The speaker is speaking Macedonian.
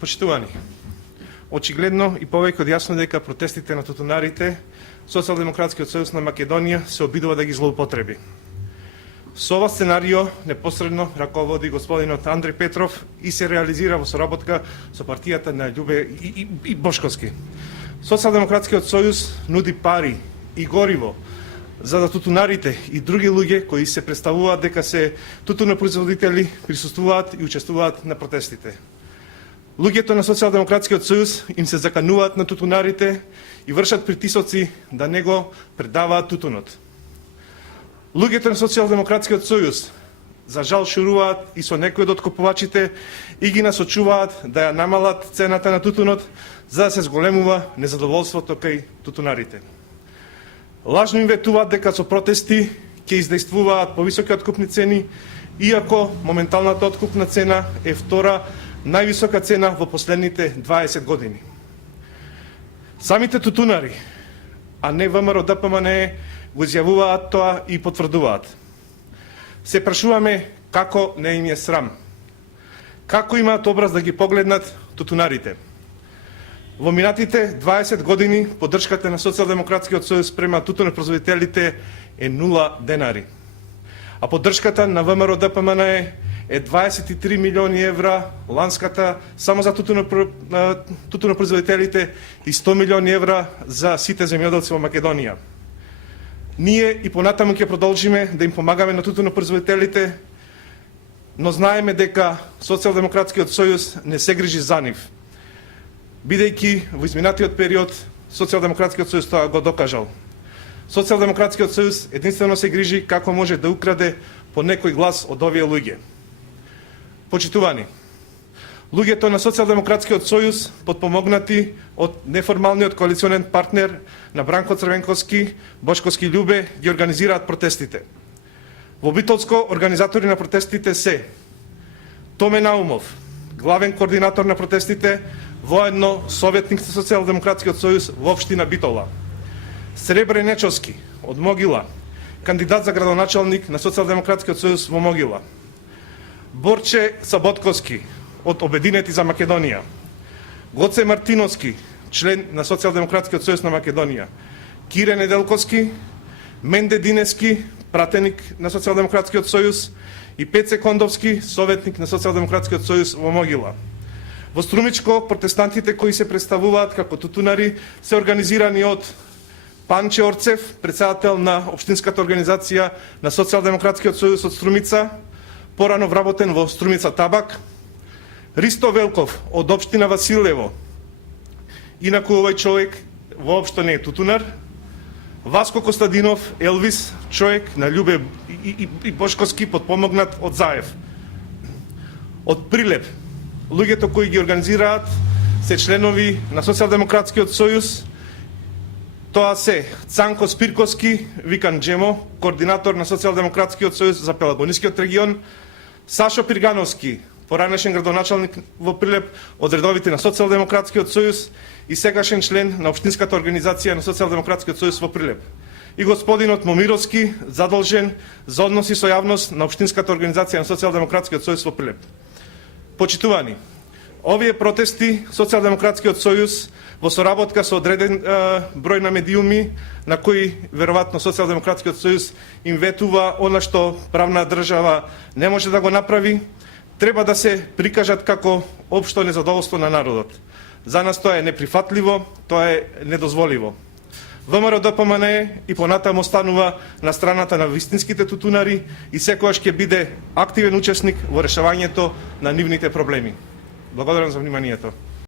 Почитувани, очигледно и повеќе од јасно дека протестите на тутунарите, Социјалдемократскиот сојуз на Македонија се обидува да ги злоупотреби. Со ова сценарио непосредно раководи господинот Андреј Петров и се реализира во соработка со партијата на Љубе и Бошковски. Социјалдемократскиот сојуз нуди пари и гориво за да тутунарите и други луѓе кои се представуваат дека се тутунопроизводители присуствуваат и учествуваат на протестите. Луѓето на Социјалдемократскиот сојуз им се закануваат на тутунарите и вршат притисоци да не го предаваат тутунот. Луѓето на Социјалдемократскиот сојуз за жал шуруваат и со некои од откупувачите и ги насочуваат да ја намалат цената на тутунот за да се зголемува незадоволството кај тутунарите. Лажно им ветуваат дека со протести ќе издействуваат повисоки откупни цени, иако моменталната откупна цена е втора највисока цена во последните 20 години. Самите тутунари, а не ВМРО ДПМНЕ, го изјавуваат тоа и потврдуваат. Се прашуваме како не им е срам. Како имаат образ да ги погледнат тутунарите? Во минатите 20 години поддршката на Социјалдемократскиот сојуз према тутунопроизводителите е 0 денари. А поддршката на ВМРО ДПМНЕ е 23 милиони евра, ланската само за тутунопроизводителите и 100 милиони евра за сите земјоделци во Македонија. Ние и понатаму ќе продолжиме да им помагаме на тутунопроизводителите, но знаеме дека Социјалдемократскиот сојуз не се грижи за нив. Бидејќи во изминатиот период Социјалдемократскиот сојуз тоа го докажал. Социјалдемократскиот сојуз единствено се грижи како може да украде по некој глас од овие луѓе. Почитувани, луѓето на Социјалдемократскиот сојуз, подпомогнати од неформалниот коалиционен партнер на Бранко Црвенковски, Бошковски Љубе, ги организираат протестите. Во Битолско организатори на протестите се Томе Наумов, главен координатор на протестите, воедно советник на Социјалдемократскиот сојуз во општина Битола. Сребре Нечовски од Могила, кандидат за градоначалник на Социјалдемократскиот сојуз во Могила. Борче Саботковски од Обединети за Македонија. Гоце Мартиновски, член на Социјалдемократскиот сојуз на Македонија. Кире Неделковски, Менде Динески, пратеник на Социјалдемократскиот сојуз и Пеце Кондовски, советник на Социјалдемократскиот сојуз во Могила. Во Струмичко протестантите кои се представуваат како тутунари се организирани од Панче Орцев, председател на општинската организација на Социјалдемократскиот сојуз од Струмица, порано вработен во Струмица Табак, Ристо Велков од општина Василево, инаку овој човек воопшто не е тутунар, Васко Костадинов, Елвис, човек на Љубе и Бошковски, подпомогнат од Заев. Од Прилеп, луѓето кои ги организираат се членови на Социјалдемократскиот сојуз. Тоа се Цанко Спирковски, викан Джемо, координатор на Социјалдемократскиот сојуз за Пелагонискиот регион, Сашо Пиргановски, поранешен градоначалник во Прилеп од редовите на Социјалдемократскиот сојуз и сегашен член на општинската организација на Социјалдемократскиот сојуз во Прилеп. И господинот Момировски, задолжен за односи со јавност на општинската организација на Социјалдемократскиот сојуз во Прилеп. Почитувани, овие протести Социјалдемократскиот сојуз во соработка со одреден број на медиуми на кои веројатно Социјалдемократскиот сојуз им ветува она што правна држава не може да го направи, треба да се прикажат како општо незадоволство на народот. За нас тоа е неприфатливо, тоа е недозволиво. ВМРО ДПМНЕ и понатаму останува на страната на вистинските тутунари и секогаш ќе биде активен учесник во решавањето на нивните проблеми. Благодарам за вниманието.